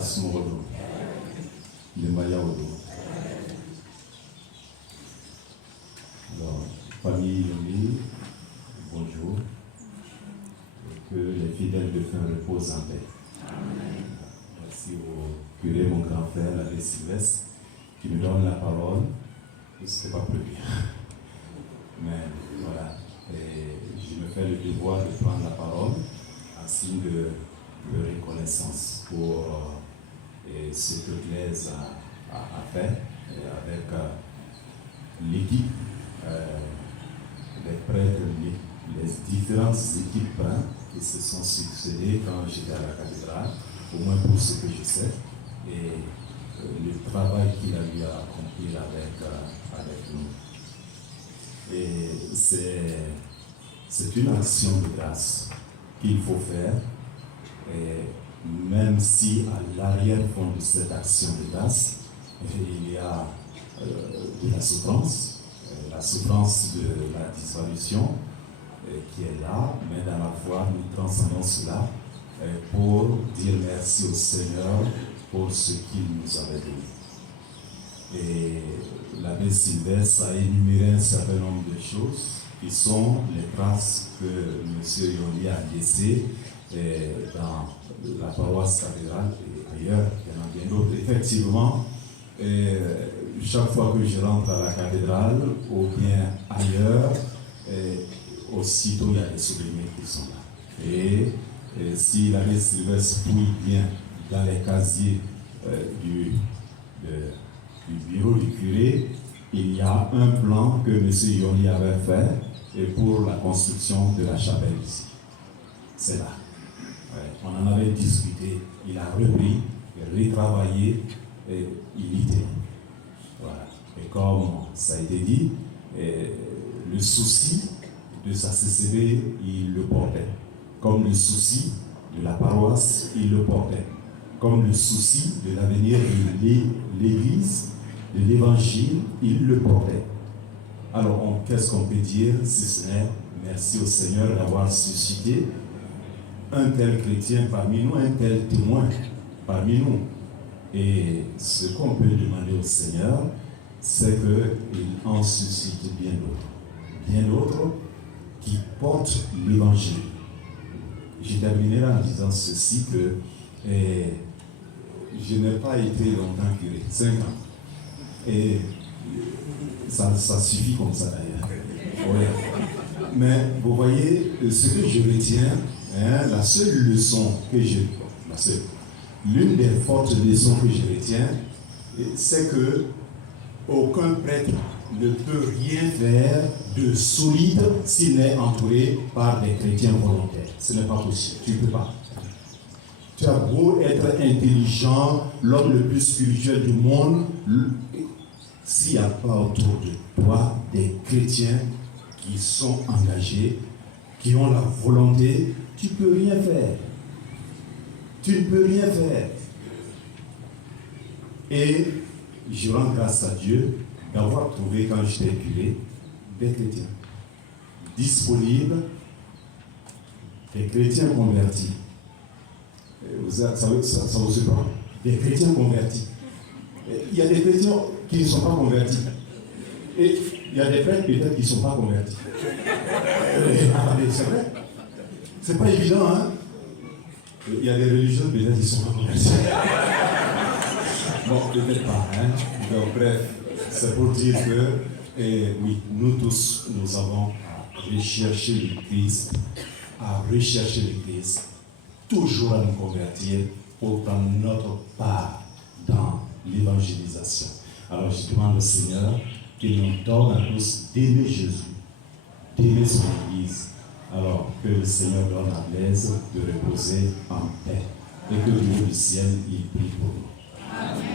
Asmoro, le Mayaodo. Alors, famille Yomi, bonjour. Que les fidèles de fin reposent en paix. Amen. Merci au curé, mon grand frère, l'abbé Sylvestre, qui me donne la parole. Ce n'était pas prévu. Mais voilà, et je me fais le devoir de prendre la parole en signe de reconnaissance pour ce que Blaise a fait avec l'équipe des prêtres, les différentes équipes qui se sont succédées quand j'étais à la cathédrale, au moins pour ce que je sais, et le travail qu'il a eu à accomplir avec nous. Et c'est une action de grâce qu'il faut faire, et même si à l'arrière-fond de cette action de grâce, il y a de la souffrance de la disparition qui est là, mais dans la foi, nous transcendons cela pour dire merci au Seigneur pour ce qu'il nous avait donné. Et l'abbé Sylvestre a énuméré un certain nombre de choses qui sont les traces que M. Yoli a laissées dans la paroisse cathédrale et ailleurs, il y en a bien d'autres. Effectivement, chaque fois que je rentre à la cathédrale ou bien ailleurs, aussitôt il y a des souvenirs qui sont là. Et si l'abbé Sylvestre fouille bien dans les casiers du bureau du curé, il y a un plan que M. Yoli avait fait pour la construction de la chapelle ici. C'est là. Ouais, on en avait discuté, il a repris, retravaillé et il était. Voilà. Et comme ça a été dit, le souci de sa CCB, il le portait. Comme le souci de la paroisse, il le portait. Comme le souci de l'avenir de l'Église, de l'Évangile, il le portait. Alors, qu'est-ce qu'on peut dire si ce n'est merci au Seigneur d'avoir suscité un tel chrétien parmi nous, un tel témoin parmi nous. Et ce qu'on peut demander au Seigneur, c'est qu'il en suscite bien d'autres qui portent l'Évangile. Je terminerai en disant ceci, que je n'ai pas été longtemps curé, 5 ans. Et ça suffit comme ça d'ailleurs. Ouais. Mais vous voyez, ce que je retiens, la seule leçon que l'une des fortes leçons que je retiens, c'est que aucun prêtre ne peut rien faire de solide s'il n'est entouré par des chrétiens volontaires. Ce n'est pas possible. Tu ne peux pas. Tu as beau être intelligent, l'homme le plus spirituel du monde, s'il n'y a pas autour de toi des chrétiens qui sont engagés, qui ont la volonté, tu ne peux rien faire. Tu ne peux rien faire. Et je rends grâce à Dieu d'avoir trouvé, quand j'étais curé, des chrétiens disponibles, des chrétiens convertis. Ça vous surprend. Des chrétiens convertis. Il y a des chrétiens qui ne sont pas convertis. Et il y a des prêtres peut-être qui ne sont pas convertis. Attendez, c'est vrai. C'est pas évident, hein? Il y a des religieux peut-être qui ne sont pas convertis. Bon, peut-être pas, hein? Donc, bref, c'est pour dire que, oui, nous tous, nous avons à rechercher le Christ, toujours à nous convertir pour prendre notre part dans l'évangélisation. Alors, je demande au Seigneur qu'il nous donne à tous d'aimer Jésus, d'aimer son Église. Alors, que le Seigneur donne à Blaise de reposer en paix et que le Dieu du ciel, il prie pour nous. Amen.